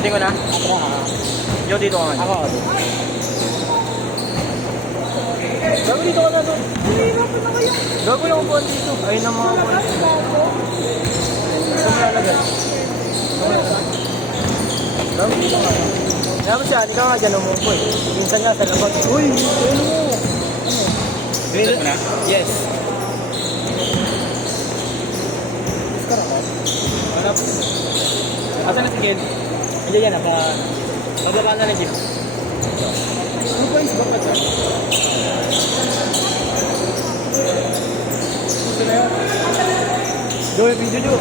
Dating ko na? Yo, dito ka nga. Ako. Gago dito ka na doon. Gago lang upuan dito. Ayun ang mga upuan. Saan mo lalagay? Gago dito ka. Kaya mo siya, hindi ka nga dyan umupo eh. Minsan nga sa labas. Uy, ano mo? Dito mo na? Yes. Ano? Asan na si Ken? Hindi yan, pababa na lang dito. Ano ba yung bakit sir? Gusto na yun? Joy, video nyo.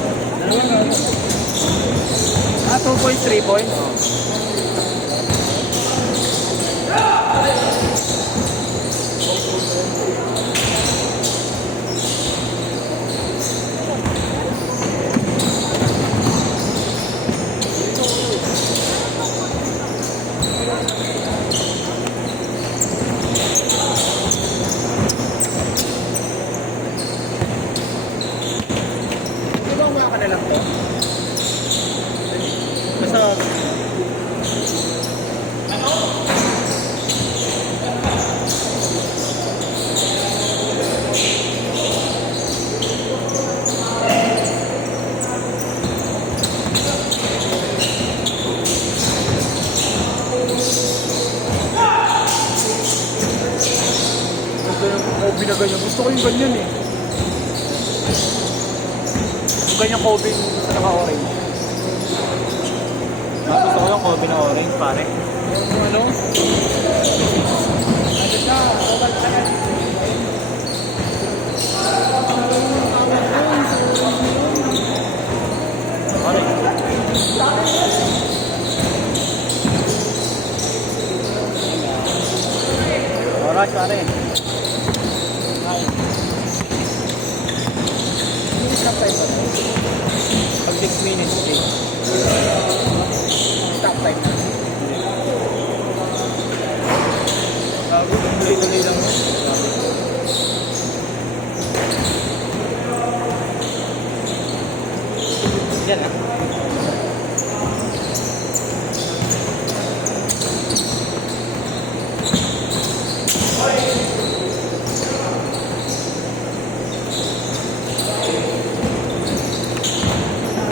2.3 points. Basta Kobe na ganyan. Gusto ko yung ganyan eh. Yung ganyang Kobe sa naka-orange. Gusto ko yung Kobe na orange, pare. yung ano? Ano siya? Oval ka na. Pare. Alright, pare. Stop time ba? Pag 6 minutes, okay. Stop time na. Tuloy-tuloy lang. Yan ah.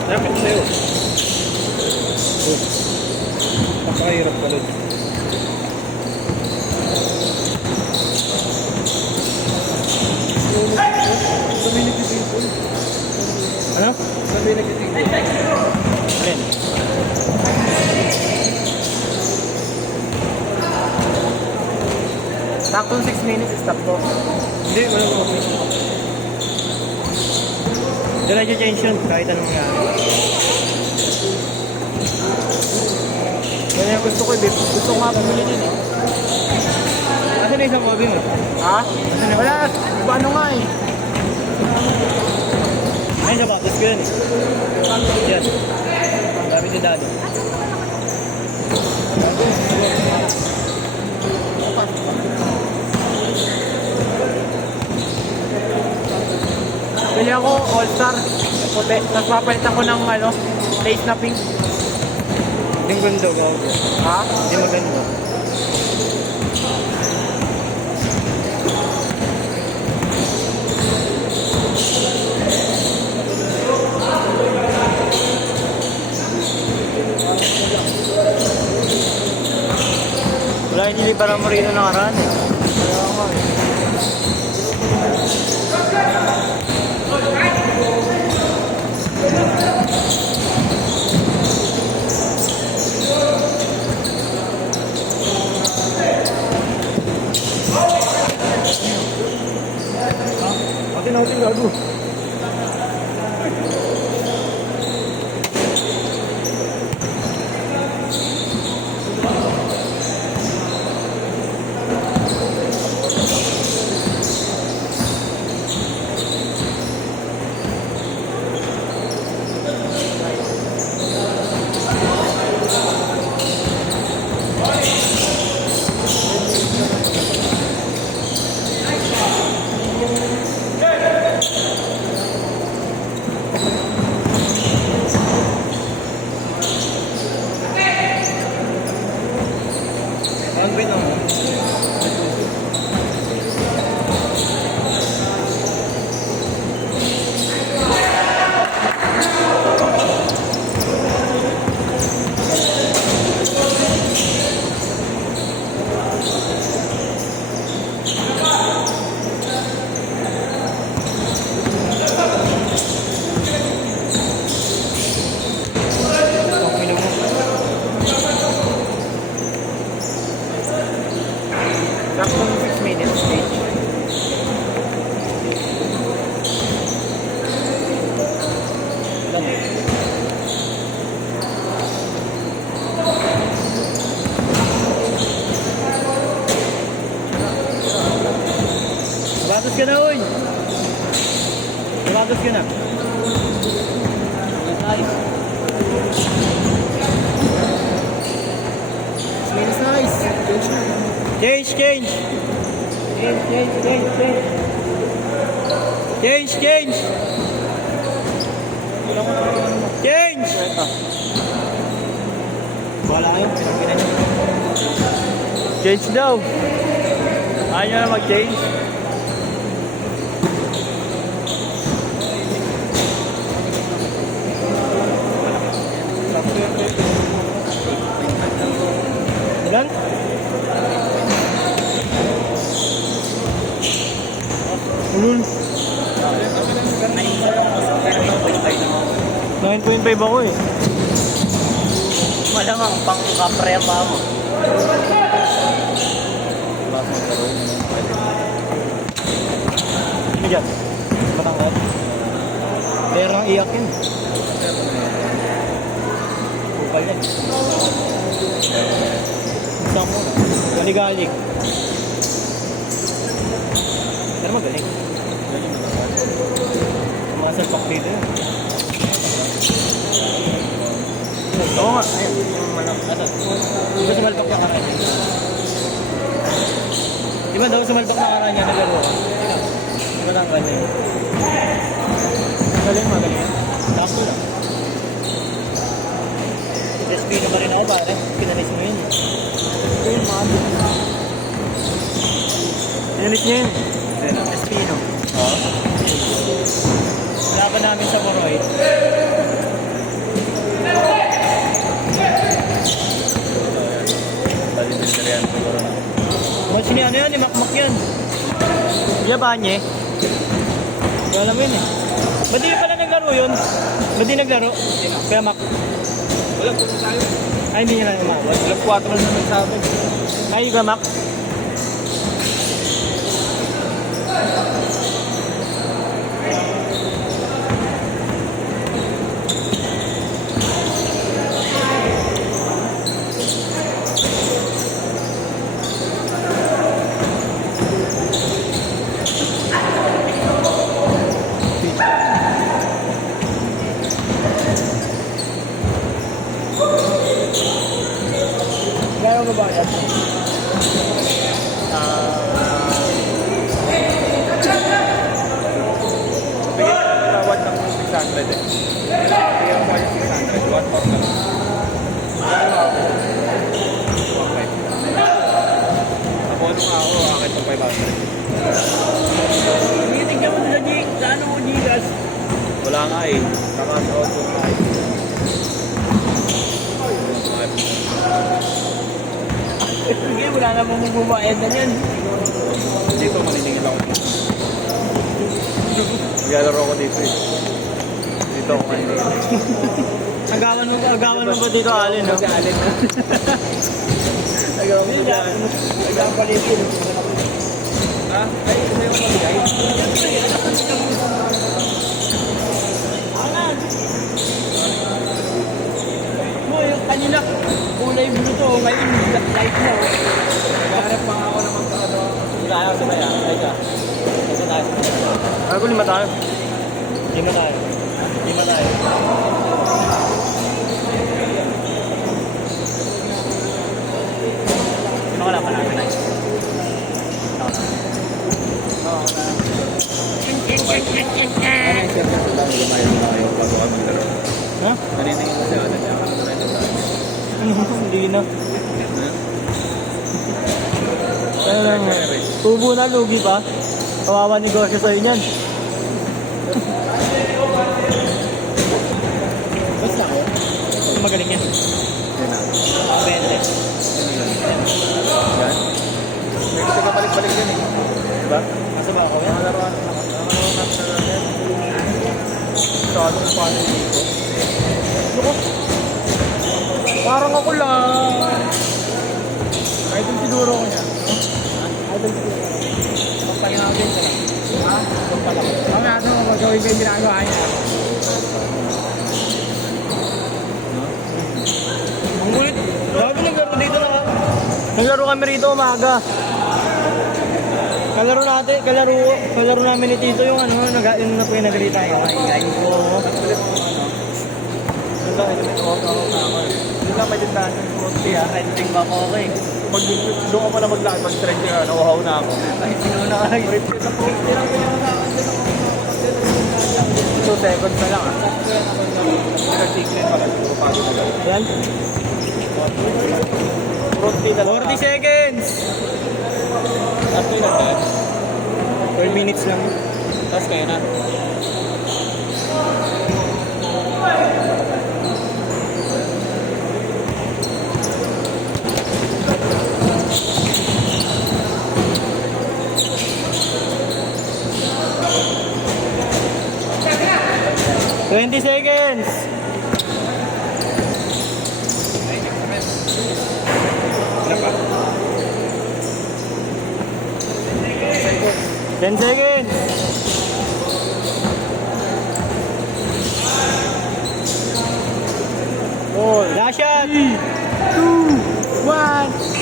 Dapat sa'yo. Napakahirap pala. Sabi nagtitipon. Ano? Sabi nagtitipon. Alin? Saktong 6 minutes, stop ko. Hindi, walang okay. Doon na-change yun, kahit anong nangyari. Yan yung gusto ko, babe. Gusto ko nga bumili din eh. Asan na isang Kobe mo? Ha? Wala, paano nga eh. Ayun siya ba? Tapos ko yan eh. Yan. Sabi ni Daddy. Bili ako All-Star. Puti. Tapos papalit ako ng ano, lace na pink. Hindi maganda ba? Ha? Hindi maganda. Wala yung nilibara mo rin na nakaraan eh. Kaya nga eh. Atin na atin gago. Change, change. Change, change, change, change. Change, change. Change. Wala kayo, pinagpinan niyo. Change daw. Ayaw nyo na mag-change. Ilan? Ulul. 9.5 ako eh. Malamang pang kaprya pa mo. Hindi dyan. Matangkad. Pero ang iyak yun. Bukal yan. Isang muna. Galing-galing. Pero magaling. Masalpak dito yun. Oo nga. Ayun, yung manok. Ito. Di ba sumalpak na karan niya? Di ba daw sumalpak na karan niya naglaro ka? Di ba lang ganyan? Galing, magaling yan. Sakto lang. Despino pa rin ako pare. Pinalis mo yun. Ito yung mga Pinalis niya yun. Despino. Oo. Laban namin sa Moroy. Match ni ano yan, ni Makmak yan. Yabanye. Hindi alam yun eh. Ba't di pala naglaro yun? Ba't di naglaro? Kaya Mak. Wala po tayo. Ay, hindi niya lang umawat. Wala 4 lang naman sa amin. Ay, gamak. Gano'n mo ba yan? Bigyan ko ng 600 eh. Bigyan ko ng 600. 1 off na lang. Ano ako? 1.5. Abono nga ako, akin itong 500. Tinitignan mo sa Jake. Sa ano mo, Gigas? Wala nga eh. Saka sa auto nga eh. Sige, wala na mong bumayad na yan. Dito, maniningil ako dito. Maglalaro ako dito eh. Dito ako kanina. Agawan mo ba dito, Alin? No? Mag-aalin na. Agawan mo dyan. Agawan palitin. Ha? Ay, sa'yo mo nabigay? Mo, yung kanina, kulay blue to. Ngayon, light mo. Naghahanap pa ako naman sa ano. Hindi tayo sa maya. Ay ka. Ito tayo. Ako 5 tayo. Lima tayo. Lima tayo. Sino ka lang pa namin? Nice. Oo, na. Ano yung sir kasi lang lumayo na kayo bago ka maglaro? Ha? Naniningil kasi ako na ako na rin tayo. Hindi na. Ha? Kaya lang, tubo na, lugi pa. Kawawa negosyo sa'yo niyan. Basta ako. Ito magaling yan. Yun na. Pwede. Yan. May kasi kapalik-balik yan eh. Diba? Nasa ba ako yan? Mga laruan natin na natin. Ito, anong paano dito? Loko. Parang ako lang. Idol siguro ko niya. Idol siguro. Pagpaling ako din pala. Ha? Pagpaling ako. Kami ato mo magawin ko yung ginagawa niya. Ang ulit. Lagi naglaro dito na ka. Naglaro kami rito umaga. Kalaro namin ni Tito yung ano, yung na po yung nagalita yung kaingain ko. Doon lang, ito may tuwag ako na ako. Doon lang may tindahan ng konti ha. Renting ba ako okay? pag doon ka pala maglakad, mag-stretch ka, nauhaw na ako. Ay, sinuna ka lang. Rip ka sa post. 2 seconds na lang ah. Nag-chicken pala siguro pagod na lang. Yan. Fruity na lang. 40 seconds. After na ba? 4 minutes lang. Tapos kaya na. Twenty seconds. Ano pa? 10 seconds. Ball. Last shot. 2, 1.